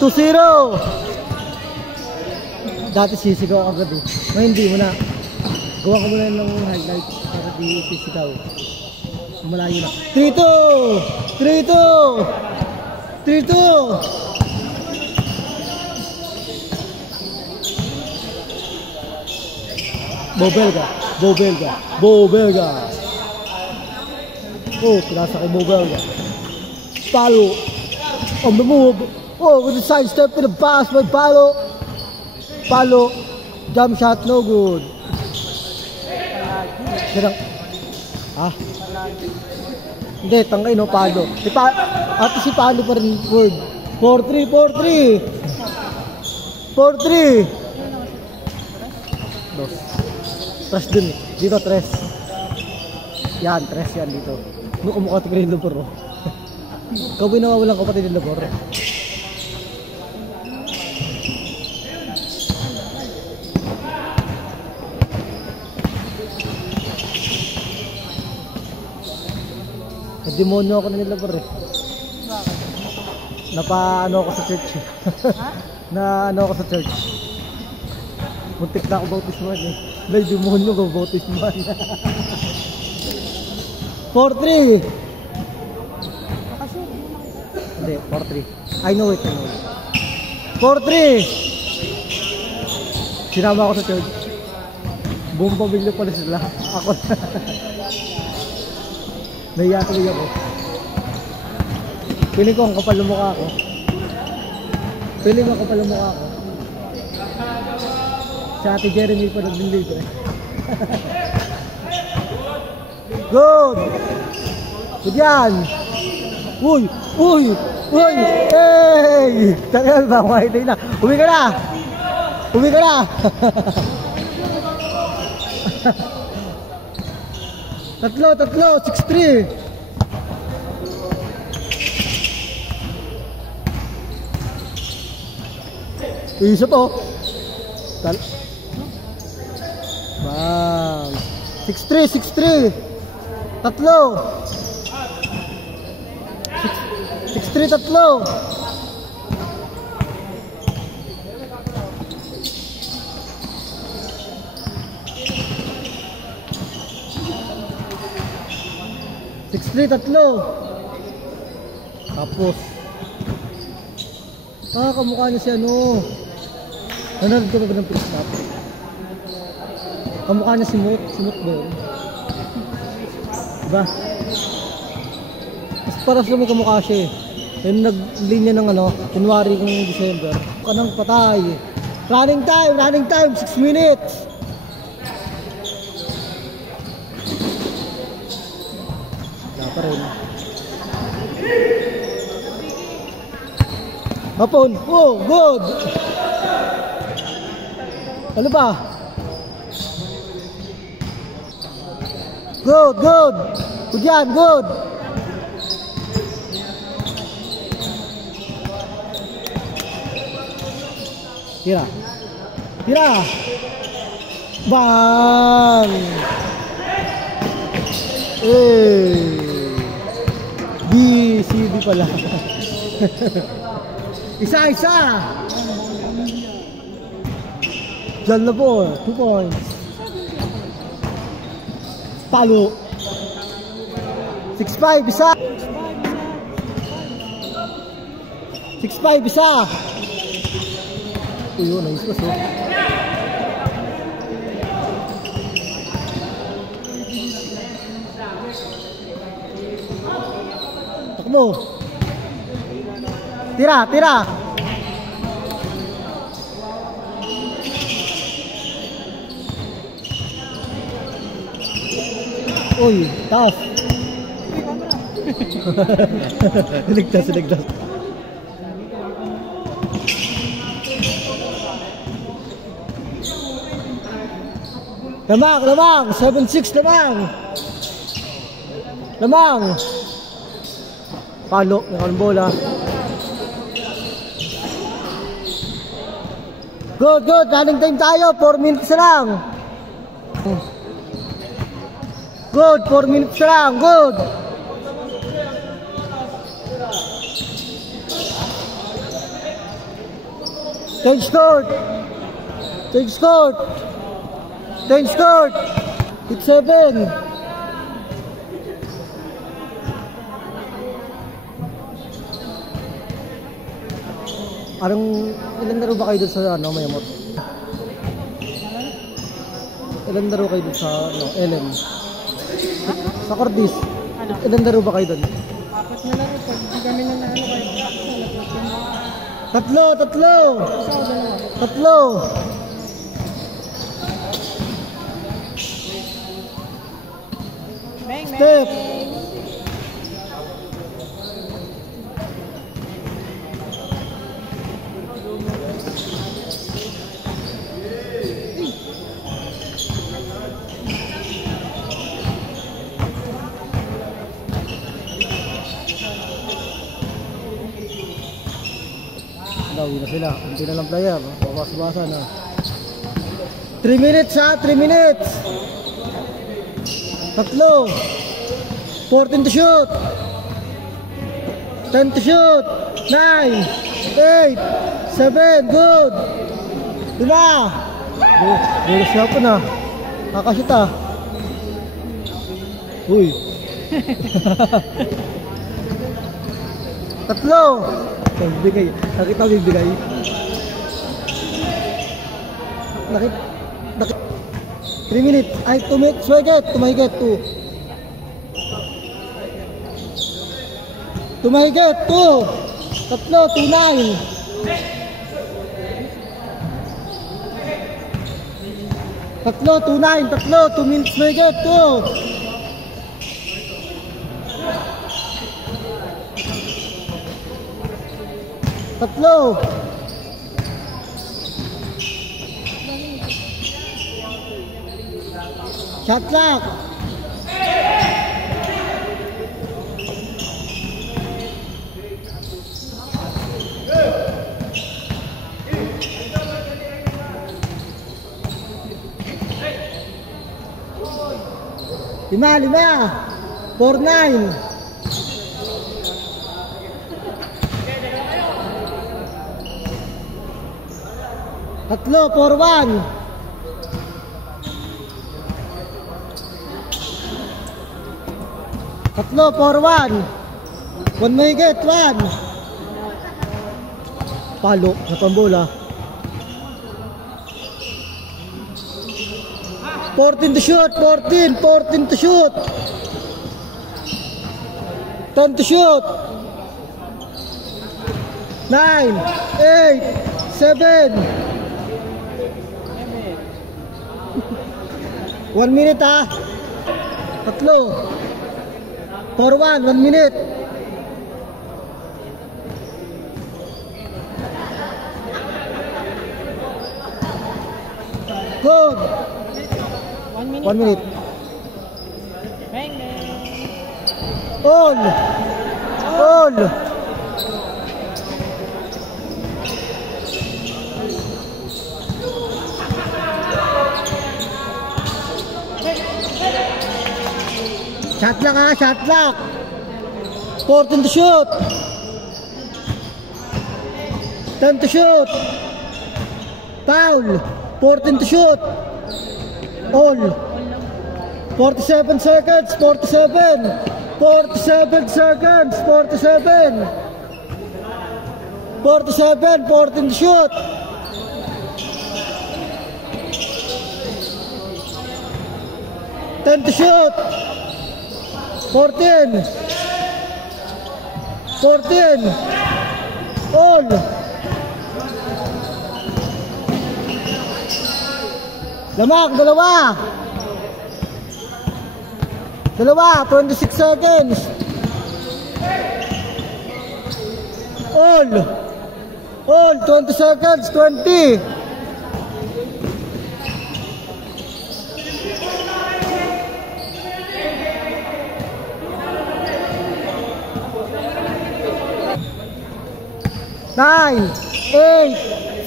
2-0. Dati sisigaw agad eh. Ngayon hindi mo na. Gawa ko muna ng highlight para di sisigaw. Malayo na. 3-2. 3-2. 3-2. Bobelga. Bobelga. Bobelga. Oh, pinasa kay Bobelga. Palo. On the move. Oh, with the side step in the pass by Palo. Palo. Jump shot, no good. Gerang. Ah. Hindi, tangay no, Palo. Ate si Palo pa rin word. 4-3, 4-3. 4-3. Dos. Tres dun eh. Dito, tres. Yan, tres yan dito. Ano kumukha ito kay Lubor, oh. Ikaw ba nawawalang kapatid ng Lubor? Demonyo ako na nila par eh. Napa-ano ako sa church. Na ano ako sa church. Muntik na ako bautisman eh. May demonyo ko bautisman. 4-3. Hindi, 4-3. I know it, I know it. 4-3. Sinama ako sa church. Buong pamilya pala sila. Ako na. Naiya-tuloy ako. Piling ko ang kapal ng mukha ko. Piling ko ang kapal ng mukha ko. Si Ate Jeremy pa nag-believe eh. Good! Good yan! Uy! Uy! Uy! Hey! Tagal ba? Kumaitay na. Uwi ka na! Uwi ka na! Tatlo, 6-3. Isa po. Bang. 6-3. Tatlo. 6-3, tatlo. Tatlo. Tapos kamukha niya si ano. Nanonood ko ba ng pre-stop? Kamukha niya si Mut ba yun? Diba? Mas para sila may kamukha siya eh. Yung naglinya ng ano, January kung December. Kanang patay. Running time, 6 minutes. Pa rin. Hapon. Oh, good. Ano ba? Good. Good yan, good. Tira. Bang. B, C, D pala. Isa. Diyan na po, 2 points. Palo. 6-5, isa. 6-5, isa. Uy, nice pass, oh. Takbo. Tira. Uy, taas. Ligtas. Lamang. 7-6 lamang. Palo, may bola. Good. Running time tayo. 4 minutes lang. Good. 4 minutes lang. Good. Change court. Change court. Change court. Hit 7. Ilan laro ba kayo doon sa Mayamot? Ilan laro kayo doon sa LM? Sa Cordis? Ilan laro ba kayo doon? 4 na laro. Pag di kami na kayo. Tatlo! Step! Dawi na sila. Hindi na lang player. Bawas-bawasan na. 3 minutes ha. 3 minutes. Tatlo. 14 to shoot. 10 to shoot. 9. 8. 7. Good. 5. Bulas na po na. Kakashoot ha. Uy. Tatlo. Bigay. Nakita mo yung bigay. Nakita. 3 minutes. Ay, 2 minutes. Tumahigit. 2. Tumahigit. 2. Tatlo. 2-9. Tatlo. 2-9. Tatlo. 2 minutes. Tumahigit. 2. Tatlo. Shot clock. Lima. 4-9. Tatlo, 4-1. Tatlo, 4-1. 1 mahigit, 1. Palo, sa pambola. 14 to shoot, 14 to shoot. 10 to shoot. 9, 8, 7. 1 minute ha. Tatlo. 4-1, 1 minute. Good. 1 minute. Bang. All. Shot lock. 14 to shoot. 10 to shoot. Foul. 14 to shoot. All. 47 seconds. 47 seconds. 47. 14 to shoot. 10 to shoot. 14. All. Lamak, dalawa, 26 seconds. All, 20 seconds, 20. Nine, 8,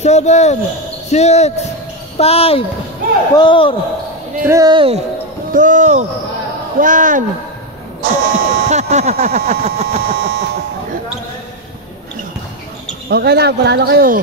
7, 6, 5, 4, 3, 2, 1. Okay na, panalo kayo.